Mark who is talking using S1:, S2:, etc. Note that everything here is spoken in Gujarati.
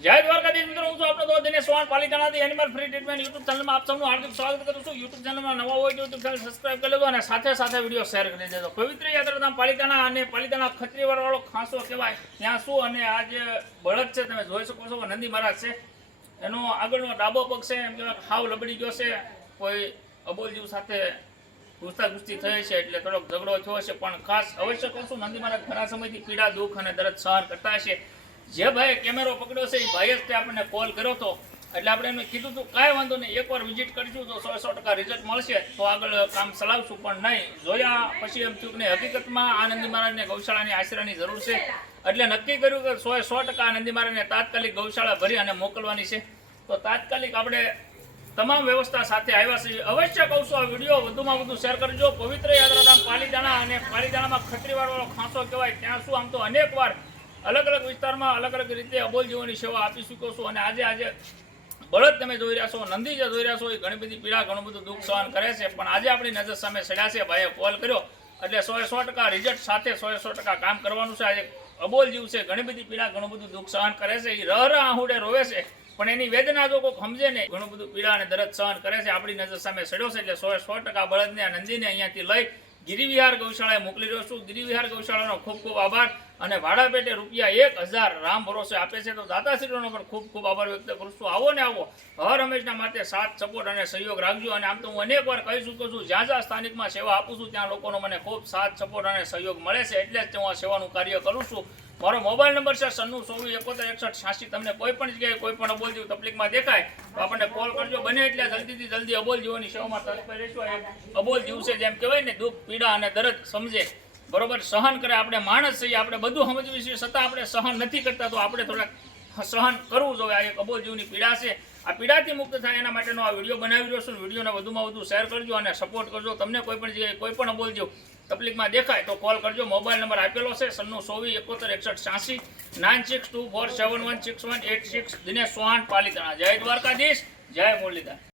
S1: જય દ્વારકાધીશ મિત્રો, હું છું આપણો દોસ્ત દિનેશ સોહાણ પાલિતાણાથી એનિમલ ફ્રી ટ્રીટમેન્ટ યુટ્યુબ ચેનલમાં આપ સૌનું હાર્દિક સ્વાગત કરું છું. યુટ્યુબ ચેનલમાં નવા હોય યુટ્યુબ ચેનલ સબસ્ક્રાઇબ કરી લેજો અને સાથે સાથે વીડિયો શેર કરી દેજો. પવિત્ર યાત્રાધામ પાલિતાણા અને પાલિતાણા ખત્રીવાડ વાળો ખાંસો કહેવાય. ત્યાં શું અને આ જે બળદ છે તમે જોઈ શકો છો નંદી મહારાજ છે. એનો આગળનો ડાબો પગ છે, એમ કહેવાય હાવ લબડી ગયો છે. કોઈ અબોલ જીવ સાથે ગુસ્તા ગુસ્તી થઈ છે એટલે થોડોક ઝઘડો થયો છે. પણ ખાસ અવશ્ય કહું છું, નંદી મહારાજ ઘણા સમયથી પીડા, દુઃખ અને દર્દ સહન કરતા હશે. જે ભાઈ કેમેરો પકડ્યો છે, એ ભાઈએ જ તે આપણને કોલ કર્યો હતો. એટલે આપણે એમને કીધું હતું, કાંઈ વાંધો નહીં, એકવાર વિઝિટ કરીશું તો સો સો ટકા રિઝલ્ટ મળશે. તો આગળ કામ ચલાવશું, પણ નહીં. જોયા, પછી એમ થયું કે હકીકતમાં આનંદી મહારાજને ગૌશાળાની આશરાની જરૂર છે. એટલે નક્કી કર્યું કે સો સો ટકા આનંદી મહારાજને તાત્કાલિક ગૌશાળા ભરી અને મોકલવાની છે. તો તાત્કાલિક આપણે તમામ વ્યવસ્થા સાથે આવ્યા છે અવશ્ય કહું છું, આ વીડિયો વધુમાં વધુ શેર કરજો. પવિત્ર યાત્રાધામ પાલીદાણા અને પાલીદાણામાં ખત્રીવાડવાળો ખાંસો કહેવાય, ત્યાં શું આમ તો અનેક વાર અલગ અલગ વિસ્તારમાં અલગ અલગ રીતે અબોલ જીવોની સેવા આપી શકો છો. અને આજે આજે બળદ તમે જોઈ રહ્યા છો, નંદી જે જોઈ રહ્યા છો, એ ઘણી બધી પીડા, ઘણું બધું દુઃખ સહન કરે છે. પણ આજે આપણી નજર સામે સડ્યા છે. ભાઈએ કોલ કર્યો. એટલે સો સો ટકા રિઝલ્ટ સાથે સો સો ટકા કામ કરવાનું છે. આજે અબોલ જીવ છે, ઘણી બધી પીડા, ઘણું બધું દુઃખ સહન કરે છે. એ રહ આહુડે રોવે છે. પણ એની વેદના જો કોઈક સમજે ને, ઘણું બધું પીડા અને દરદ સહન કરે છે. આપણી નજર સામે સડ્યો છે. એટલે સો સો ટકા બળદને, નંદીને અહીંયાથી લઈ ગિરિવિહાર ગૌશાળાએ મોકલી રહ્યો છું. ગિરિવિહાર ગૌશાળાનો ખૂબ ખૂબ આભાર અને ભાડા પેટે રૂપિયા એક હજાર રામ ભરોસે આપે છે. તો દાતાશ્રીનો પણ ખૂબ ખૂબ આભાર વ્યક્ત કરું છું. આવો ને આવો. હર હંમેશના માટે સાથ, સપોર્ટ અને સહયોગ રાખજો. અને આમ તો હું અનેક વાર કહી ચૂક્યો છું, જ્યાં જ્યાં સ્થાનિકમાં સેવા આપું છું, ત્યાં લોકોનો મને ખૂબ સાથ, સપોર્ટ અને સહયોગ મળે છે. એટલે જ હું આ સેવાનું કાર્ય કરું છું. મારો મોબાઈલ નંબર છે સન્નું ચોવીસ એકોતેર એકસઠ છ્યાસી. તમને કોઈ પણ જગ્યાએ કોઈ પણ અબોલ જેવું તકલીફમાં દેખાય, તો આપણને કોલ કરજો. બને એટલે જલ્દીથી જલ્દી અબોલ જીવોની સેવામાં તત્પર રહેશો. એક અબોલ જીવ છે જેમ કહેવાય ને, દુઃખ, પીડા અને દરદ સમજે. બરોબર, સહન કરે. આપણે માણસ છીએ, આપણે બધું સમજવી છીએ, છતાં આપણે સહન નથી કરતા, તો આપણે થોડાક સહન કરવું જોઈએ. આ એક અબોલ જીવની પીડા છે. આ પીડાથી મુક્ત થાય એના માટેનો આ વીડિયો બનાવી રહ્યો છું. વિડીયોને વધુમાં વધુ શેર કરજો અને સપોર્ટ કરજો. તમને કોઈ પણ જગ્યાએ કોઈ પણ અબોલ જીવ તકલીફમાં દેખાય તો કોલ કરજો. મોબાઈલ નંબર આપેલો છે. સન્નું સોવી એકોતેર એકસઠ છ્યાસી nine six two four seven one six one eight six Dinesh Sohan Palitana. જય દ્વારકાધીશ. જય મુરલીધર.